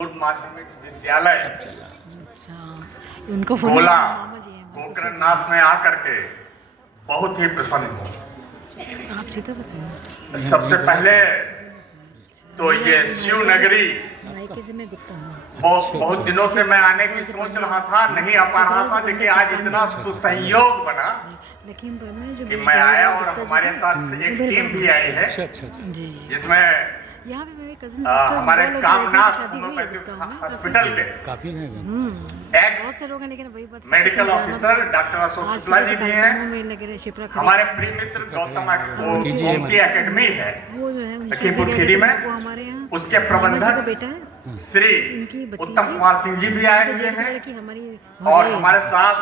माध्यमिक विद्यालय उनको गोला गोकर्णनाथ में आकर के बहुत ही प्रसन्न हूँ। आपसे तो बताइए। सबसे पहले तो ये शिव नगरी बहुत दिनों से मैं आने की सोच रहा था, नहीं आ पा रहा था। देखिए आज इतना सुसंयोग बना कि मैं आया और हमारे साथ एक टीम भी आई है जिसमें हमारे कामनाथ होम्योपैथिक हॉस्पिटल के ex medical officer doctor Ashok Shukla ji भी हैं। हमारे प्रिय मित्र गौतम गोमती एकेडमी है लखीमपुर खीरी में, उसके प्रबंधक श्री उत्तम कुमार सिंह जी भी आए हुए हैं। और हमारे साथ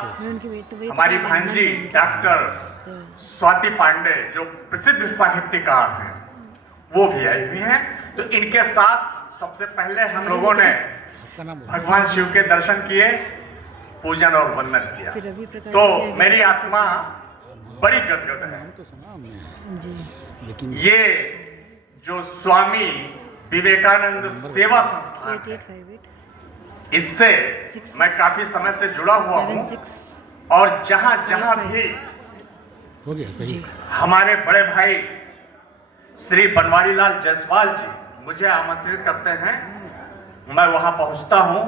हमारी भांजी डॉक्टर स्वाति पांडे जो प्रसिद्ध साहित्यकार हैं वो भी आई हुई हैं। तो इनके साथ सबसे पहले हम लोगों ने भगवान शिव के दर्शन किए, पूजन और वंदन किया। तो मेरी आत्मा बड़ी गदगद है। ये जो स्वामी विवेकानंद सेवा संस्थान है, इससे मैं काफी समय से जुड़ा हुआ हूँ और जहां जहां भी हमारे बड़े भाई श्री बनवारी लाल जायसवाल जी मुझे आमंत्रित करते हैं, मैं वहां पहुंचता हूं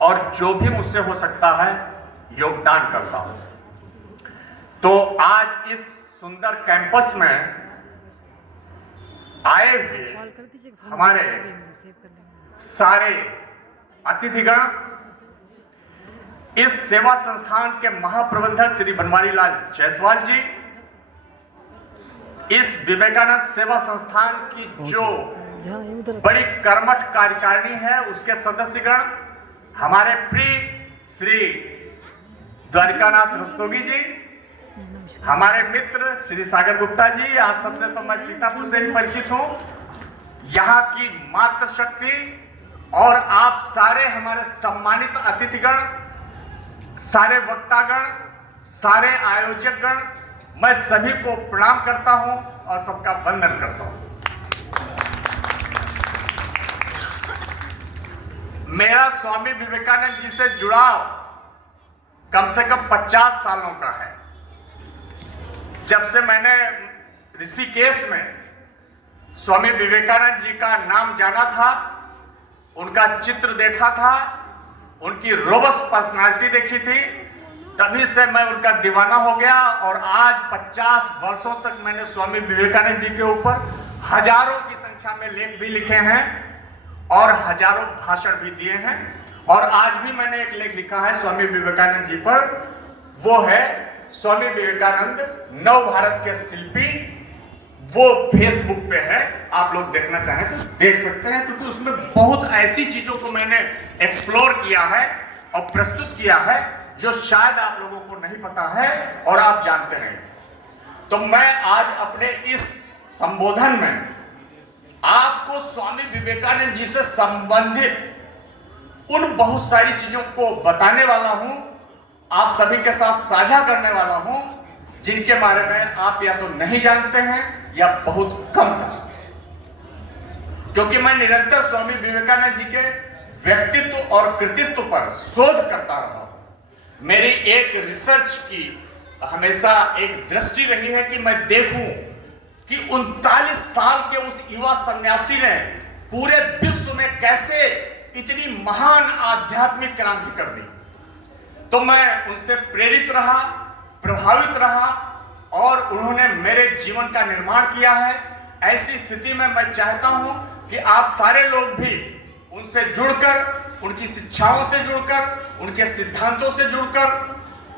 और जो भी मुझसे हो सकता है योगदान करता हूं। तो आज इस सुंदर कैंपस में आए हुए हमारे सारे अतिथिगण, इस सेवा संस्थान के महाप्रबंधक श्री बनवारी लाल जायसवाल जी, इस विवेकानंद सेवा संस्थान की जो बड़ी कर्मठ कार्यकारिणी है उसके सदस्यगण, हमारे प्रिय श्री द्वारिकानाथ रस्तोगी जी, हमारे मित्र श्री सागर गुप्ता जी, आप सबसे तो मैं सीतापुर से ही परिचित हूं, यहाँ की मातृशक्ति और आप सारे हमारे सम्मानित अतिथिगण, सारे वक्तागण, सारे आयोजकगण, मैं सभी को प्रणाम करता हूं और सबका वंदन करता हूं। मेरा स्वामी विवेकानंद जी से जुड़ाव कम से कम 50 सालों का है। जब से मैंने ऋषिकेश में स्वामी विवेकानंद जी का नाम जाना था, उनका चित्र देखा था, उनकी रोबस्ट पर्सनालिटी देखी थी, तभी से मैं उनका दीवाना हो गया। और आज 50 वर्षों तक मैंने स्वामी विवेकानंद जी के ऊपर हजारों की संख्या में लेख भी लिखे हैं और हजारों भाषण भी दिए हैं। और आज भी मैंने एक लेख लिखा है स्वामी विवेकानंद जी पर, वो है स्वामी विवेकानंद नव भारत के शिल्पी, वो फेसबुक पे है, आप लोग देखना चाहें तो देख सकते हैं, क्योंकि उसमें बहुत ऐसी चीजों को मैंने एक्सप्लोर किया है और प्रस्तुत किया है जो शायद आप लोगों को नहीं पता है और आप जानते नहीं। तो मैं आज अपने इस संबोधन में आपको स्वामी विवेकानंद जी से संबंधित उन बहुत सारी चीजों को बताने वाला हूं, आप सभी के साथ साझा करने वाला हूं, जिनके बारे में आप या तो नहीं जानते हैं या बहुत कम जानते हैं। क्योंकि मैं निरंतर स्वामी विवेकानंद जी के व्यक्तित्व और कृतित्व पर शोध करता रहा हूं। मेरी एक रिसर्च की हमेशा एक दृष्टि रही है कि मैं देखूं कि 39 साल के उस युवा सन्यासी ने पूरे विश्व में कैसे इतनी महान आध्यात्मिक क्रांति कर दी। तो मैं उनसे प्रेरित रहा, प्रभावित रहा और उन्होंने मेरे जीवन का निर्माण किया है। ऐसी स्थिति में मैं चाहता हूं कि आप सारे लोग भी उनसे जुड़कर, उनकी शिक्षाओं से जुड़कर, उनके सिद्धांतों से जुड़कर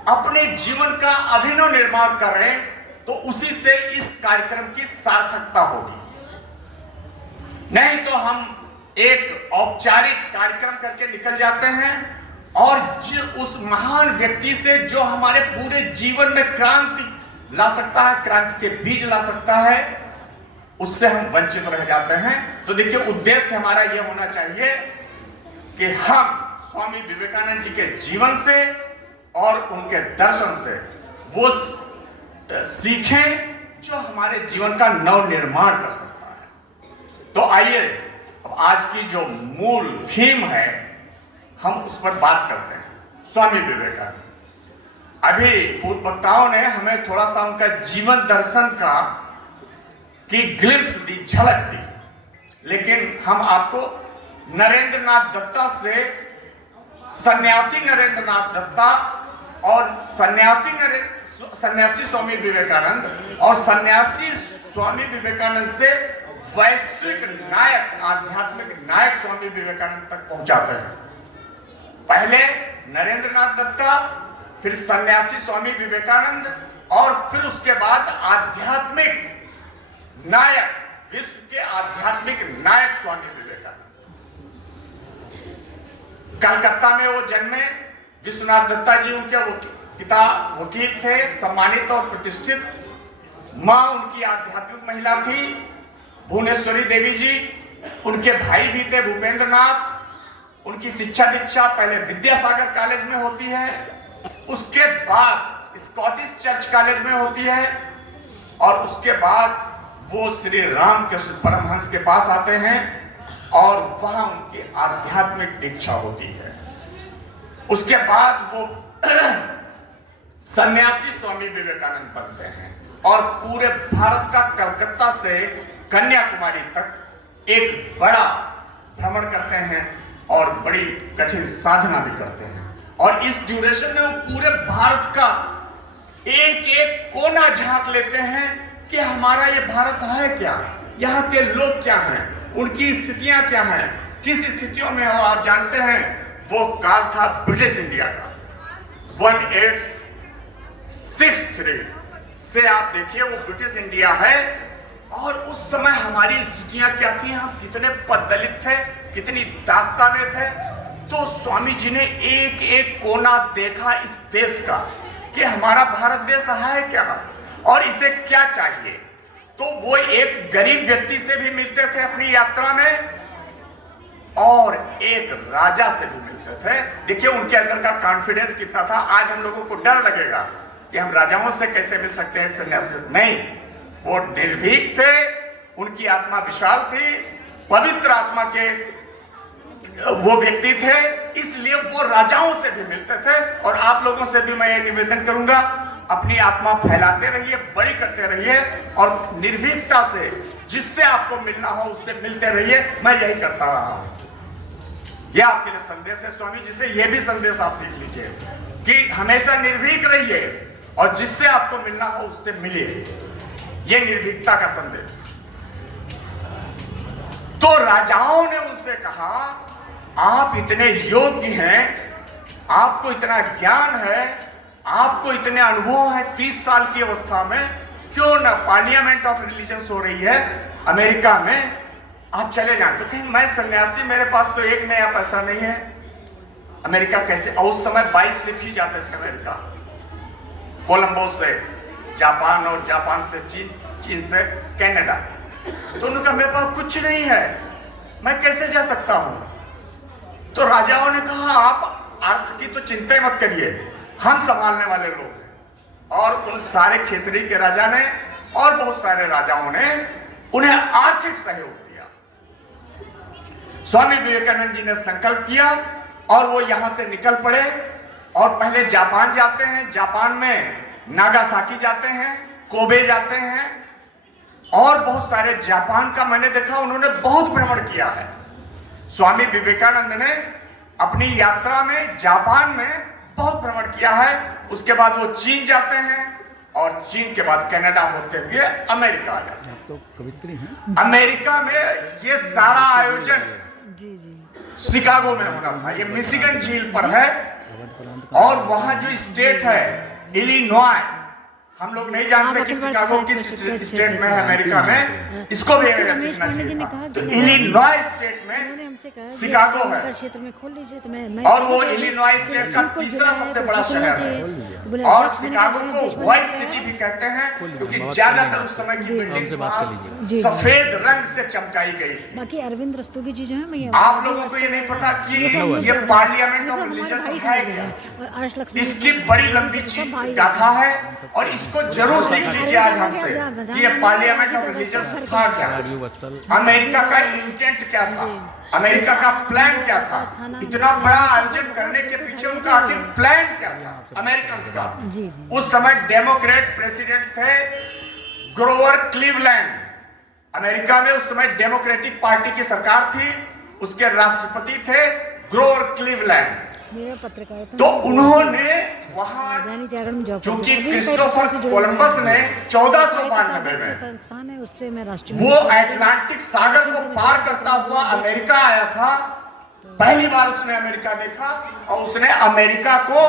अपने जीवन का अभिनव निर्माण करें, तो उसी से इस कार्यक्रम की सार्थकता होगी। नहीं तो हम एक औपचारिक कार्यक्रम करके निकल जाते हैं और उस महान व्यक्ति से जो हमारे पूरे जीवन में क्रांति ला सकता है, क्रांति के बीज ला सकता है, उससे हम वंचित रह जाते हैं। तो देखिए, उद्देश्य हमारा यह होना चाहिए कि हम स्वामी विवेकानंद जी के जीवन से और उनके दर्शन से वो सीखें जो हमारे जीवन का नव निर्माण कर सकता है। तो आइए अब आज की जो मूल थीम है हम उस पर बात करते हैं, स्वामी विवेकानंद। अभी पूर्व वक्ताओं ने हमें थोड़ा सा उनका जीवन दर्शन की ग्लिम्स दी, झलक दी, लेकिन हम आपको नरेंद्र नाथ दत्ता से सन्यासी नरेंद्र नाथ दत्ता और सन्यासी स्वामी विवेकानंद और सन्यासी स्वामी विवेकानंद से वैश्विक नायक, आध्यात्मिक नायक स्वामी विवेकानंद तक पहुंचाते हैं। पहले नरेंद्र नाथ दत्ता, फिर सन्यासी स्वामी विवेकानंद और फिर उसके बाद आध्यात्मिक नायक, विश्व के आध्यात्मिक नायक स्वामी विवेकानंद। कलकत्ता में वो जन्मे। विश्वनाथ दत्ता जी उनके पिता वकील थे, सम्मानित और प्रतिष्ठित। मां उनकी आध्यात्मिक महिला थी भुवनेश्वरी देवी जी। उनके भाई भी थे भूपेंद्र नाथ। उनकी शिक्षा दीक्षा पहले विद्यासागर कॉलेज में होती है, उसके बाद स्कॉटिश चर्च कॉलेज में होती है और उसके बाद वो श्री रामकृष्ण परमहंस के पास आते हैं और वहां उनकी आध्यात्मिक दीक्षा होती है। उसके बाद वो सन्यासी स्वामी विवेकानंद बनते हैं और पूरे भारत का कलकत्ता से कन्याकुमारी तक एक बड़ा भ्रमण करते हैं और बड़ी कठिन साधना भी करते हैं। और इस ड्यूरेशन में वो पूरे भारत का एक एक कोना झांक लेते हैं कि हमारा ये भारत है क्या, यहाँ के लोग क्या हैं, उनकी स्थितियां क्या हैं, किस स्थितियों में। और आप जानते हैं वो काल था ब्रिटिश इंडिया का, 1863 से आप देखिए वो ब्रिटिश इंडिया है। और उस समय हमारी स्थितियां क्या थी, हम कितने पददलित थे, कितनी दास्ता में थे। तो स्वामी जी ने एक एक कोना देखा इस देश का कि हमारा भारत देश है क्या और इसे क्या चाहिए। तो वो एक गरीब व्यक्ति से भी मिलते थे अपनी यात्रा में और एक राजा से भी मिलते थे। देखिए उनके अंदर का कॉन्फिडेंस कितना था। आज हम लोगों को डर लगेगा कि हम राजाओं से कैसे मिल सकते हैं सन्यासी। नहीं, वो निर्भीक थे, उनकी आत्मा विशाल थी, पवित्र आत्मा के वो व्यक्ति थे, इसलिए वो राजाओं से भी मिलते थे। और आप लोगों से भी मैं ये निवेदन करूंगा, अपनी आत्मा फैलाते रहिए, बड़ी करते रहिए और निर्भीकता से जिससे आपको मिलना हो उससे मिलते रहिए। मैं यही करता रहा हूं। यह आपके लिए संदेश है स्वामी जी से। यह भी संदेश आप सीख लीजिए कि हमेशा निर्भीक रहिए और जिससे आपको मिलना हो उससे मिलिए। यह निर्भीकता का संदेश। तो राजाओं ने उनसे कहा, आप इतने योग्य हैं, आपको इतना ज्ञान है, आपको इतने अनुभव है, 30 साल की अवस्था में क्यों ना पार्लियामेंट ऑफ रिलीजन्स हो रही है अमेरिका में, आप चले जाएं। तो कहीं मैं सन्यासी, मेरे पास तो एक नया पैसा नहीं है, अमेरिका कैसे। और उस समय 22 शिप ही जाते थे अमेरिका, कोलंबो से जापान और जापान से चीन, चीन से कनाडा। तो उन्होंने कहा मेरे पास कुछ नहीं है, मैं कैसे जा सकता हूं। तो राजाओं ने कहा आप अर्थ की तो चिंता ही मत करिए, हम संभालने वाले लोग हैं। और उन सारे खेतरी के राजा ने और बहुत सारे राजाओं ने उन्हें आर्थिक सहयोग दिया। स्वामी विवेकानंद जी ने संकल्प किया और वो यहां से निकल पड़े और पहले जापान जाते हैं। जापान में नागासाकी जाते हैं, कोबे जाते हैं और बहुत सारे जापान का मैंने देखा उन्होंने बहुत भ्रमण किया है। स्वामी विवेकानंद ने अपनी यात्रा में जापान में बहुत भ्रमण किया है। उसके बाद वो चीन जाते हैं और चीन के बाद कनाडा होते हुए अमेरिका आ जाते हैं। अमेरिका में ये सारा आयोजन शिकागो में होना था। ये मिशिगन झील पर है और वहां जो स्टेट है इलिनॉय, हम लोग नहीं जानते कि शिकागो किस स्टेट में है अमेरिका में, इसको भी सीखना चाहिए। तो इलिनॉय स्टेट में शिकागो है और वो इलिनॉय स्टेट का तीसरा सबसे बड़ा शहर है। और शिकागो को व्हाइट सिटी भी कहते हैं क्योंकि ज्यादातर उस समय की बिल्डिंग्स सफेद रंग से चमकाई गई थी। बाकी अरविंद रस्तोगी जी जो है, मैं आप लोगों को ये नहीं पता कि ये पार्लियामेंट ऑफ रिलीजन है क्या। इसकी बड़ी लंबी गाथा है और इस इसको जरूर सीख लीजिए आज हमसे कि ये पार्लियामेंट ऑफ रिलीजन्स था क्या, अमेरिका का इंटेंट क्या था, अमेरिका का प्लान क्या था, इतना बड़ा आयोजन करने के पीछे उनका आखिर प्लान क्या था अमेरिकन का। उस समय डेमोक्रेट प्रेसिडेंट थे ग्रोवर क्लीवलैंड। अमेरिका में उस समय डेमोक्रेटिक पार्टी की सरकार थी, उसके राष्ट्रपति थे ग्रोवर क्लीवलैंड। तो उन्होंने वहां, चूंकि क्रिस्टोफर कोलंबस ने 1492 में वो अटलांटिक सागर को पार करता हुआ अमेरिका आया था, पहली बार उसने अमेरिका देखा और उसने अमेरिका को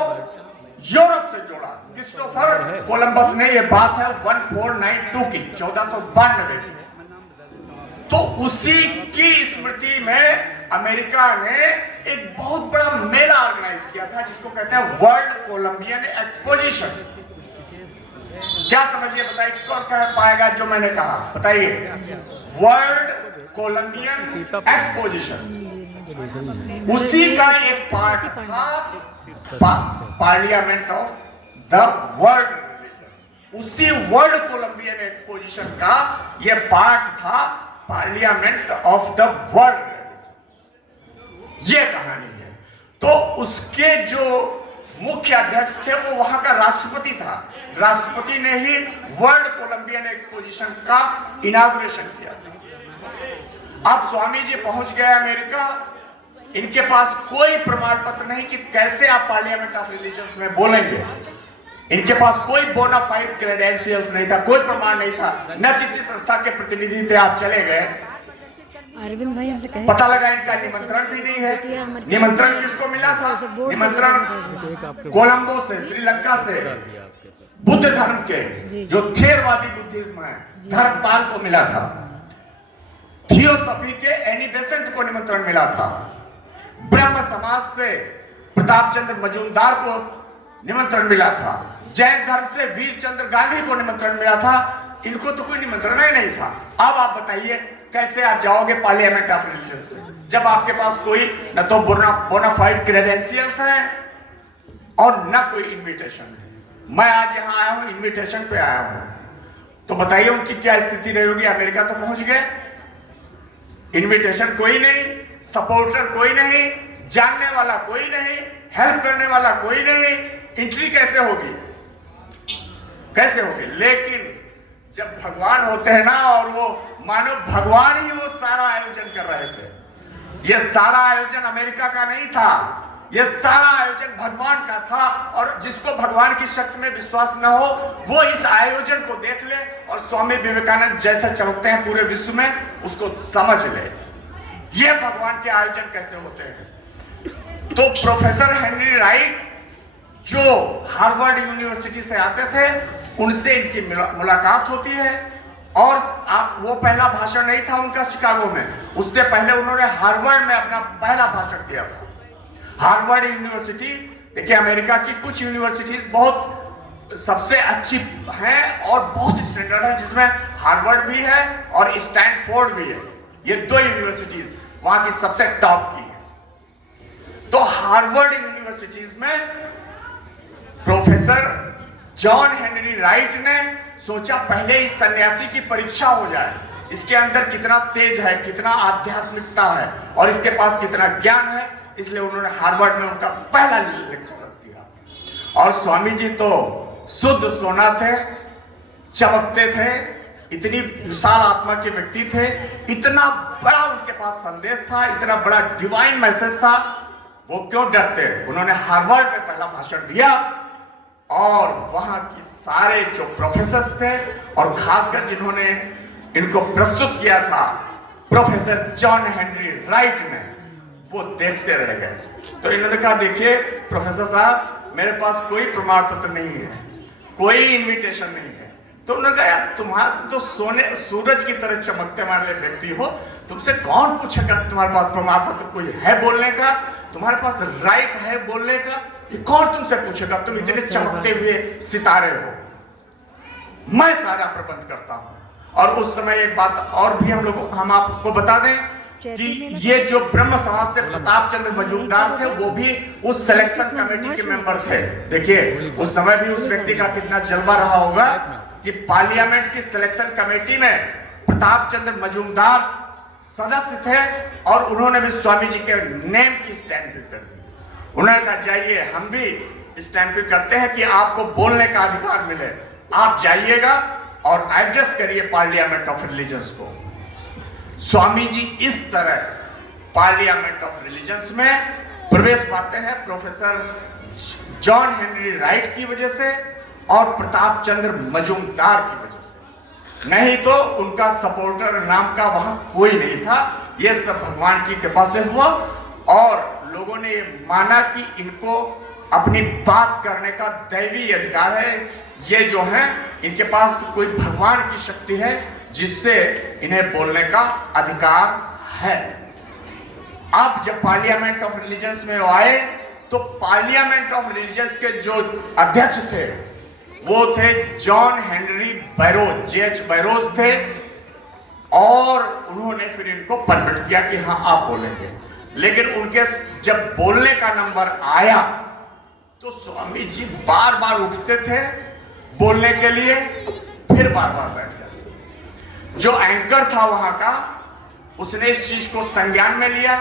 यूरोप से जोड़ा। क्रिस्टोफर कोलंबस ने, ये बात है 1492 की, 1492 की। तो उसी की स्मृति में अमेरिका ने एक बहुत बड़ा मेला ऑर्गेनाइज किया था जिसको कहते हैं वर्ल्ड कोलंबियन एक्सपोजिशन। क्या समझिए, बताइए कौन कह पाएगा जो मैंने कहा, बताइए। वर्ल्ड कोलंबियन एक्सपोजिशन, उसी का एक पार्ट था parliament of the world religions. उसी वर्ल्ड कोलंबियन एक्सपोजिशन का यह पार्ट था parliament of the world religions. ये कहानी है। तो उसके जो मुख्य अध्यक्ष थे वो वहां का राष्ट्रपति था। राष्ट्रपति ने ही वर्ल्ड कोलंबियन एक्सपोजिशन का इनॉग्रेशन किया था। अब स्वामी जी पहुंच गए अमेरिका, इनके पास कोई प्रमाण पत्र नहीं कि कैसे आप पार्लियामेंट ऑफ रिलीजन्स में बोलेंगे। इनके पास कोई बोनाफाइड क्रेडेंशियल्स नहीं था, कोई प्रमाण नहीं था, न किसी संस्था के प्रतिनिधि थे। आप चले गए, अरविंद भाई हमसे कहे, पता लगा इनका निमंत्रण भी नहीं है। निमंत्रण किसको मिला था? निमंत्रण कोलंबो से, श्रीलंका से, बुद्ध धर्म के जो थेरवादी बुद्धिज्म है, धर्मपाल को मिला था। थियोसॉफी के एनी बेसेंट को निमंत्रण मिला था। ब्रह्म समाज से प्रताप चंद्र मजूमदार को निमंत्रण मिला था। जैन धर्म से वीर चंद्र गांधी को निमंत्रण मिला था। इनको तो कोई निमंत्रण ही नहीं था। अब आप बताइए कैसे आप जाओगे पार्लियामेंट ऑफ रिलीजन्स में, जब आपके पास कोई न तो बोनाफाइड क्रेडेंशियल्स हैं और न कोई इनविटेशन है। मैं आज यहाँ आया हूँ, इनविटेशन पे आया हूँ, तो बताइए उनकी क्या स्थिति रही होगी। अमेरिका तो पहुंच गए, इनविटेशन कोई नहीं, सपोर्टर कोई नहीं, जानने वाला कोई नहीं, हेल्प करने वाला कोई नहीं, एंट्री कैसे होगी, कैसे होगी। लेकिन जब भगवान होते हैं ना, और वो मानो भगवान ही वो सारा आयोजन कर रहे थे। ये सारा आयोजन अमेरिका का नहीं था, ये सारा आयोजन भगवान का था। और जिसको भगवान की शक्ति में विश्वास न हो वो इस आयोजन को देख ले और स्वामी विवेकानंद जैसे चमकते हैं पूरे विश्व में, उसको समझ ले ये भगवान के आयोजन कैसे होते हैं। तो प्रोफेसर हेनरी राइट जो हार्वर्ड यूनिवर्सिटी से आते थे, उनसे इनकी मुलाकात होती है। और आप, वो पहला भाषण नहीं था उनका शिकागो में, उससे पहले उन्होंने हार्वर्ड में अपना पहला भाषण दिया था। हार्वर्ड यूनिवर्सिटी, देखिए अमेरिका की कुछ यूनिवर्सिटीज बहुत सबसे अच्छी हैं और बहुत स्टैंडर्ड है, जिसमें हार्वर्ड भी है और स्टैनफोर्ड भी है। ये दो यूनिवर्सिटीज वहां की सबसे टॉप की है। तो हार्वर्ड यूनिवर्सिटीज में प्रोफेसर जॉन हेनरी राइट ने सोचा पहले इस सन्यासी की परीक्षा हो जाए, इसके अंदर कितना तेज है, कितना आध्यात्मिकता है और इसके पास कितना ज्ञान है। इसलिए उन्होंने हार्वर्ड में उनका पहला लेक्चर रख दिया। और स्वामी जी तो शुद्ध सोना थे, चमकते थे, इतनी विशाल आत्मा के व्यक्ति थे, इतना बड़ा उनके पास संदेश था, इतना बड़ा डिवाइन मैसेज था, वो क्यों डरते। उन्होंने हार्वर्ड में पहला भाषण दिया और वहां की सारे जो प्रोफेसर्स थे और खासकर जिन्होंने इनको प्रस्तुत किया था प्रोफेसर जॉन हेनरी राइट ने, वो देखते रह गए। तो इन्होंने कहा देखिए प्रोफेसर साहब, मेरे पास कोई प्रमाण पत्र नहीं है, कोई इनविटेशन नहीं है। तो उन्होंने कहा यार तुम तो सोने सूरज की तरह चमकते वाले व्यक्ति हो, तुमसे कौन पूछेगा तुम्हारे पास प्रमाण पत्र कोई है बोलने का, तुम्हारे पास राइट है बोलने का, ये कौन तुमसे पूछेगा, तुम इतने चमकते हुए सितारे हो, मैं सारा प्रबंध करता हूं। और उस समय एक बात और भी हम आपको बता दें कि ये जो ब्रह्म समाज से प्रताप चंद्र मजूमदार थे वो भी उस सिलेक्शन कमेटी के मेंबर थे। देखिए उस समय भी उस व्यक्ति का कितना जलवा रहा होगा कि पार्लियामेंट की सिलेक्शन कमेटी में प्रताप चंद्र मजूमदार सदस्य थे और उन्होंने भी स्वामी जी के नेम की स्टैंपिंग कर दी। उन्होंने कहा जाइए हम भी स्टैंपिंग करते हैं कि आपको बोलने का अधिकार मिले, आप जाइएगा और एड्रेस करिए पार्लियामेंट ऑफ रिलीजन्स को। स्वामी जी इस तरह पार्लियामेंट ऑफ रिलीजन्स में प्रवेश पाते हैं प्रोफेसर जॉन हेनरी राइट की वजह से और प्रताप चंद्र मजूमदार की वजह से, नहीं तो उनका सपोर्टर नाम का वहां कोई नहीं था। यह सब भगवान की कृपा से हुआ और लोगों ने ये माना कि इनको अपनी बात करने का दैवी अधिकार है, ये जो है इनके पास कोई भगवान की शक्ति है जिससे इन्हें बोलने का अधिकार है। अब जब पार्लियामेंट ऑफ रिलीजन्स में वो आए तो पार्लियामेंट ऑफ रिलीजन्स के जो अध्यक्ष थे वो थे John Henry barrows, JH barrows थे और उन्होंने फिर इनको परमिट किया कि हाँ आप बोलेंगे। लेकिन उनके जब बोलने का नंबर आया तो स्वामी जी बार बार उठते थे बोलने के लिए, फिर बार बार बैठ जाते थे। जो एंकर था वहां का उसने इस चीज को संज्ञान में लिया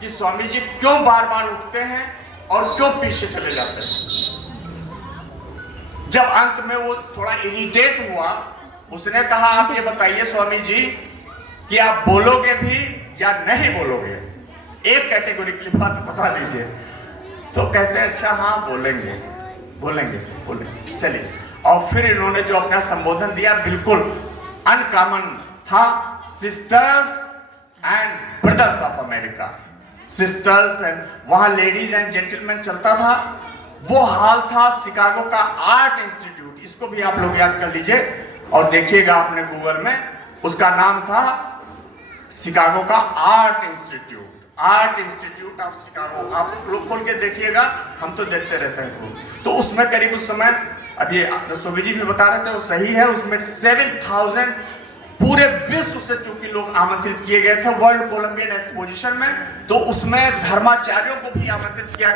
कि स्वामी जी क्यों बार बार उठते हैं और क्यों पीछे चले जाते हैं। जब अंत में वो थोड़ा इरिटेट हुआ उसने कहा आप ये बताइए स्वामी जी कि आप बोलोगे भी या नहीं बोलोगे, एक कैटेगोरिकली बात बता दीजिए। तो कहते हैं अच्छा हाँ बोलेंगे बोलेंगे बोलेंगे चलिए। और फिर इन्होंने जो अपना संबोधन दिया बिल्कुल अनकॉमन था, sisters and brothers of America, sisters and वहां लेडीज एंड जेंटलमैन चलता था। वो हाल था शिकागो का आर्ट इंस्टीट्यूट, इसको भी आप लोग याद कर लीजिए और देखिएगा अपने गूगल में, उसका नाम था शिकागो का art institute, art institute of Chicago. आप लोग खोल के देखिएगा, हम तो देखते रहते हैं। तो उसमें करीब उस समय, अब ये रस्तोगी जी भी बता रहे थे वो सही है, उसमें 7000 पूरे विश्व से चूंकि लोग आमंत्रित किए गए थे वर्ल्ड कोलंबियन एक्सपोजिशन में, तो उसमें धर्माचार्यों को भी आमंत्रित किया गया।